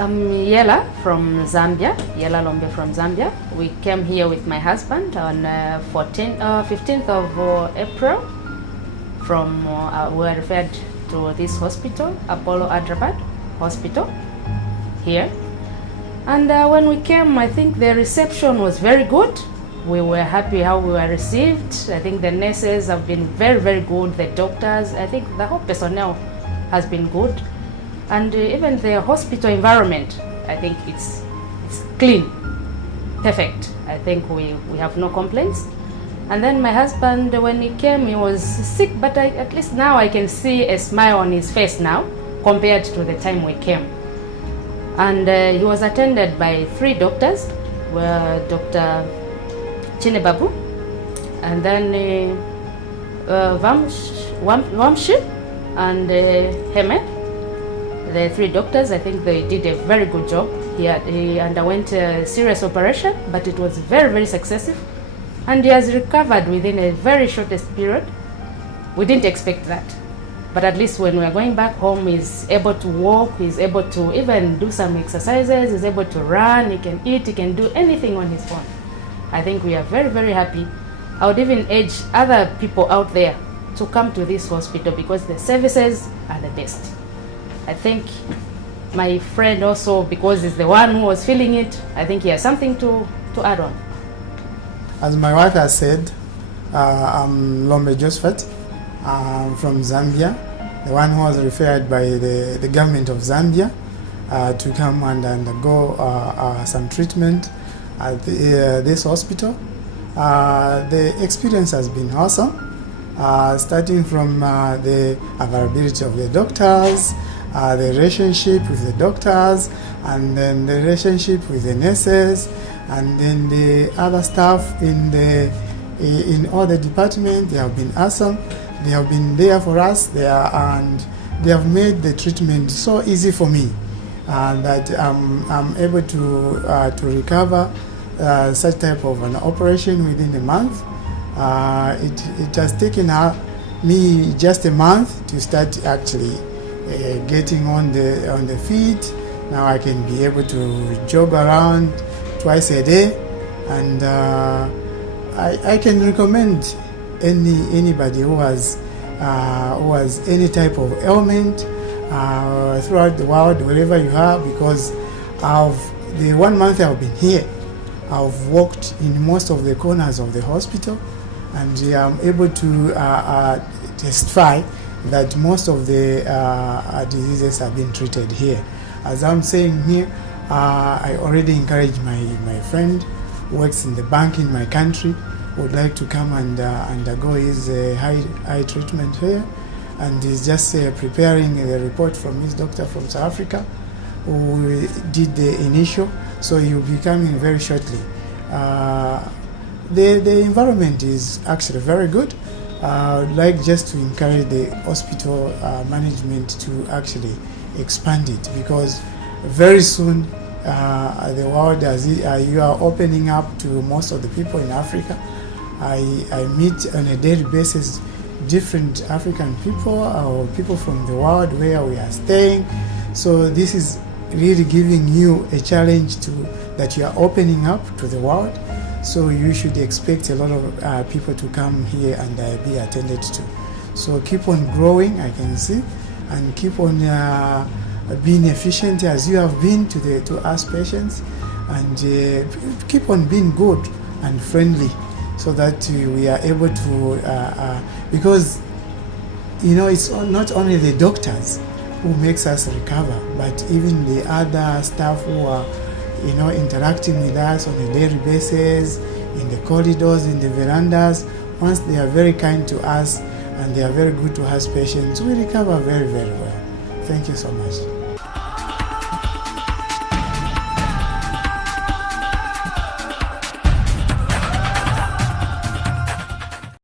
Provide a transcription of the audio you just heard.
I'm Yela from Zambia, Yela Lombe from Zambia. We came here with my husband on 15th of April from, we were referred to this hospital, Apollo Hyderabad Hospital here. And when we came, I think the reception was very good. We were happy how we were received. I think the nurses have been very, very good. The doctors, I think the whole personnel has been good. And even the hospital environment, I think it's clean, perfect. I think we have no complaints. And then my husband, when he came, he was sick, but at least now I can see a smile on his face now compared to the time we came. And he was attended by 3 doctors, were Dr. Chinebabu, and then Vamshi and Heme. The 3 doctors, I think they did a very good job. He underwent a serious operation, but it was very, very successful. And he has recovered within a very shortest period. We didn't expect that. But at least when we are going back home, he's able to walk, he's able to even do some exercises, he's able to run, he can eat, he can do anything on his own. I think we are very, very happy. I would even urge other people out there to come to this hospital because the services are the best. I think my friend also, because he's the one who was feeling it, I think he has something to add on. As my wife has said, I'm Lombe Josphat. I'm from Zambia, the one who was referred by the government of Zambia to come and undergo some treatment at this hospital. The experience has been awesome, starting from the availability of the doctors, the relationship with the doctors, and then the relationship with the nurses, and then the other staff in all the departments. They have been awesome. They have been there for us and they have made the treatment so easy for me that I'm able to recover such type of an operation within a month. It has taken me just a month to start actually getting on the feet. Now I can be able to jog around twice a day, and I can recommend anybody who has any type of ailment throughout the world, wherever you are, because the 1 month I've been here, I've walked in most of the corners of the hospital, and I'm able to testify that most of the diseases have been treated here. As I'm saying here, I already encourage my friend who works in the bank in my country, would like to come and undergo his eye treatment here, and he's just preparing the report from his doctor from South Africa who did the initial, so he'll be coming very shortly. The environment is actually very good. I'd like just to encourage the hospital management to actually expand it, because very soon the world, as you are opening up to most of the people in Africa. I meet on a daily basis different African people or people from the world where we are staying. So this is really giving you a challenge that you are opening up to the world. So you should expect a lot of people to come here and be attended to. So keep on growing, I can see, and keep on being efficient as you have been to us patients, and keep on being good and friendly, so that we are able to, because it's not only the doctors who makes us recover, but even the other staff who are interacting with us on a daily basis, in the corridors, in the verandas. Once they are very kind to us and they are very good to us patients, we recover very, very well. Thank you so much.